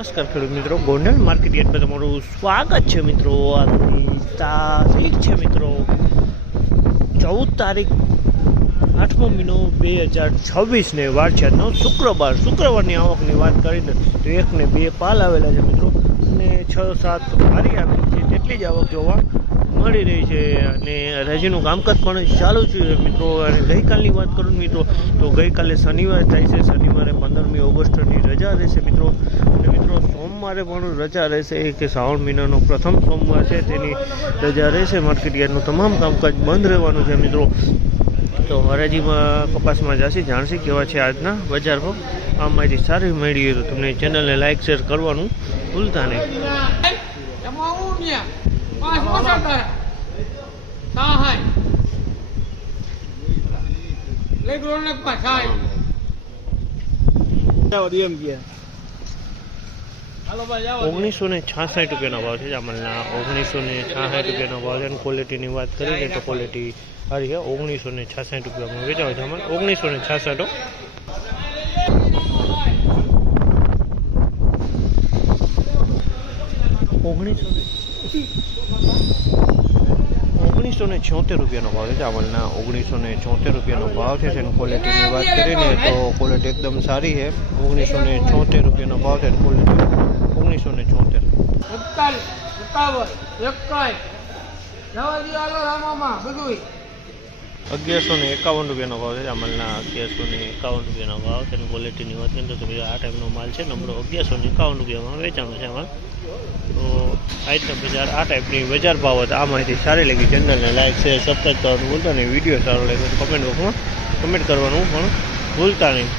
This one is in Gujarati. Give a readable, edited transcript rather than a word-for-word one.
નમસ્કાર ખેડૂત મિત્રો, ગોંડલ માર્કેટ યાર્ડમાં તમારું સ્વાગત છે મિત્રો। આજની તારીખ છે મિત્રો 14 તારીખ 8મો મહિનો 2026 ને વાર છે આજનો શુક્રવારની આવકની વાત કરીને તો 1 ને 2 પાલ આવેલા છે મિત્રો અને 6-7 ભારી આવેલી છે તેટલી જ આવક જોવા મળી રહી છે અને રજીનું કામકાજ પણ ચાલુ છે મિત્રો। અને ગઈકાલની વાત કરું મિત્રો તો ગઈકાલે શનિવાર થાય છે, શનિવારે 15મી ઓગસ્ટની રજા રહેશે મિત્રો। અને મિત્રો સોમવારે પણ રજા રહેશે કે શ્રાવણ મહિનાનો પ્રથમ સોમવાર છે તેની રજા રહેશે। માર્કેટ યાર્ડનું તમામ કામકાજ બંધ રહેવાનું છે મિત્રો। તો હરાજીમાં કપાસમાં જાસી જાણસી કેવા છે આજના બજાર ભાવ। આ માહિતી સારી મળી તો તમને ચેનલને લાઇક શેર કરવાનું ભૂલતા નહીં। ₹1966 ભાવ છે જામલના, ₹1966 ભાવ છે। ક્વોલિટીની વાત કરીએ તો ક્વોલિટી સારી છે। ₹1966 વેચાવ જામલ, ₹1966। ₹1976 ભાવ છે ચાવલના, ₹1976 ભાવ છે। તેની ક્વોલિટીની વાત કરીને તો ક્વોલિટી એકદમ સારી છે। ₹1976 ભાવ છે, ક્વોલિટી 1976। ₹1151 ભાવ છે ચામલના, ₹1151 ભાવ છે। ક્વોલિટીની વાત કરીએ તો આ ટાઈપનો માલ છે નંબરો ₹1151 વેચાણો છે આમાં। તો આજના બજાર આ ટાઈપની બજાર ભાવ હતા। આ માહિતી સારી લાગી ચેનલને લાઈક શેર સબસ્ક્રાઈબ કરવાનું ભૂલતા નહીં। વિડીયો સારો લાગ્યો તો કમેન્ટ બોક્સમાં કમેન્ટ કરવાનું પણ ભૂલતા નહીં।